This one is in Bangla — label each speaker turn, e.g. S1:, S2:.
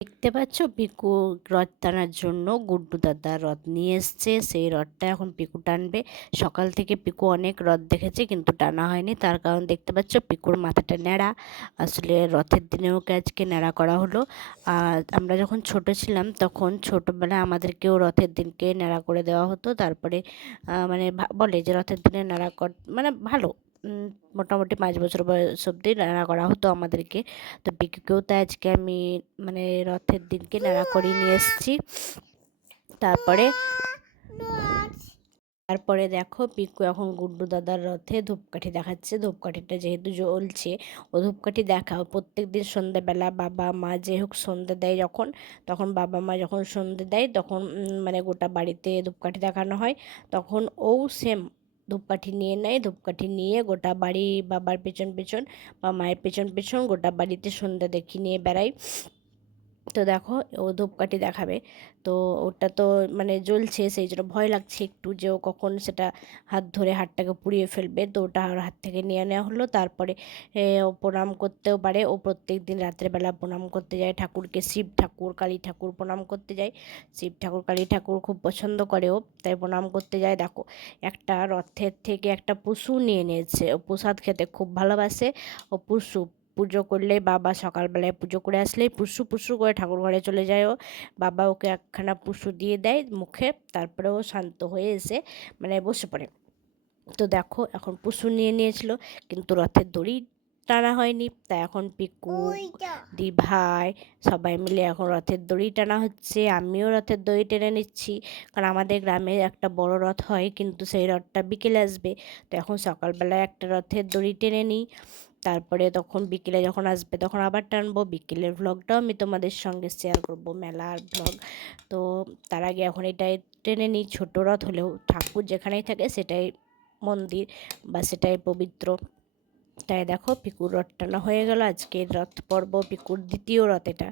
S1: দেখতে পাচ্ছ? পিকু রথ টানার জন্য গুড্ডু দাদা রথ নিয়ে এসছে। সেই রথটা এখন পিকু টানবে। সকাল থেকে পিকু অনেক রথ দেখেছে কিন্তু টানা হয়নি। তার কারণ দেখতে পাচ্ছ, পিকুর মাথাটা ন্যাড়া। আসলে রথের দিনেও আজকে ন্যাড়া করা হলো। আর আমরা যখন ছোট ছিলাম তখন ছোটোবেলায় আমাদেরকেও রথের দিনকে ন্যাড়া করে দেওয়া হতো। তারপরে মানে বলে যে রথের দিনে ন্যাড়া কর মানে ভালো। মোটামুটি পাঁচ বছর বয়স অব্দি নাড়া করা হতো আমাদেরকে। তো পিকুকেও তাই আজকে আমি মানে রথের দিনকে নাড়া করিয়ে নিয়ে এসেছি। তারপরে তারপরে দেখো পিকু এখন গুড্ডু দাদার রথে ধূপকাঠি দেখাচ্ছে। ধূপকাঠিটা যেহেতু জ্বলছে, ও ধূপকাঠি দেখাও। প্রত্যেক দিন সন্ধ্যাবেলা বাবা মা যে হোক সন্ধ্যে দেয় যখন, তখন বাবা মা যখন সন্ধ্যে দেয়, তখন মানে গোটা বাড়িতে ধূপকাঠি দেখানো হয়। তখন ও সেম ধূপকাঠি নিয়ে নেয়, ধূপকাঠি নিয়ে গোটা বাড়ি বাবার পেছন পেছন বা মায়ের পেছন পেছন গোটা বাড়িতে সন্ধ্যা দেখি নিয়ে বেড়াই। তো দেখো ও ধূপকাঠি দেখাবে। তো ওটা তো মানে জ্বলছে, সেই জন্য ভয় লাগছে একটু যে ও কখন সেটা হাত ধরে হাতটাকে পুড়িয়ে ফেলবে। তো ওটা ওর হাত থেকে নিয়ে নেওয়া হলো। তারপরে ও প্রণাম করতেও পারে। ও প্রত্যেক দিন রাত্রেবেলা প্রণাম করতে যায়। ঠাকুরকে শিব ঠাকুর, কালী ঠাকুর প্রণাম করতে যায়। শিব ঠাকুর, কালী ঠাকুর খুব পছন্দ করে ও, তাই প্রণাম করতে যায়। দেখো, একটা রথের থেকে একটা পশু নিয়ে নিয়েছে। ও প্রসাদ খেতে খুব ভালোবাসে। ও পশু পুজো করলে বাবা সকালবেলায় পুজো করে আসলেই পুষু পুষু করে ঠাকুর ঘরে চলে যায় ও। বাবা ওকে একখানা পুষু দিয়ে দেয় মুখে তারপরে ও শান্ত হয়ে এসে মানে বসে পড়ে। তো দেখো এখন পুষু নিয়ে নিয়েছিল কিন্তু রথের দড়ি টানা হয়নি। তা এখন পিকু দি ভাই সবাই মিলে এখন রথের দড়ি টানা হচ্ছে। আমিও রথের দড়ি টেনে নিচ্ছি। কারণ আমাদের গ্রামে একটা বড় রথ হয় কিন্তু সেই রথটা বিকেলে আসবে। তো এখন সকালবেলায় একটা রথের দড়ি টেনে নিই। তারপরে তখন বিকেলে যখন আসবে তখন আবার টানবো। বিকেলের ভ্লগটাও আমি তোমাদের সঙ্গে শেয়ার করব, মেলার ভ্লগ তো তার আগে এখন এটাই টেনে নিই ছোট রথ হলেও ঠাকুর যেখানেই থাকে সেটাই মন্দির বা সেটাই পবিত্র। তাই দেখো, পিকুর রথ টানা হয়ে গেল, আজকের রথ পর্ব, পিকুর দ্বিতীয় রথ এটা।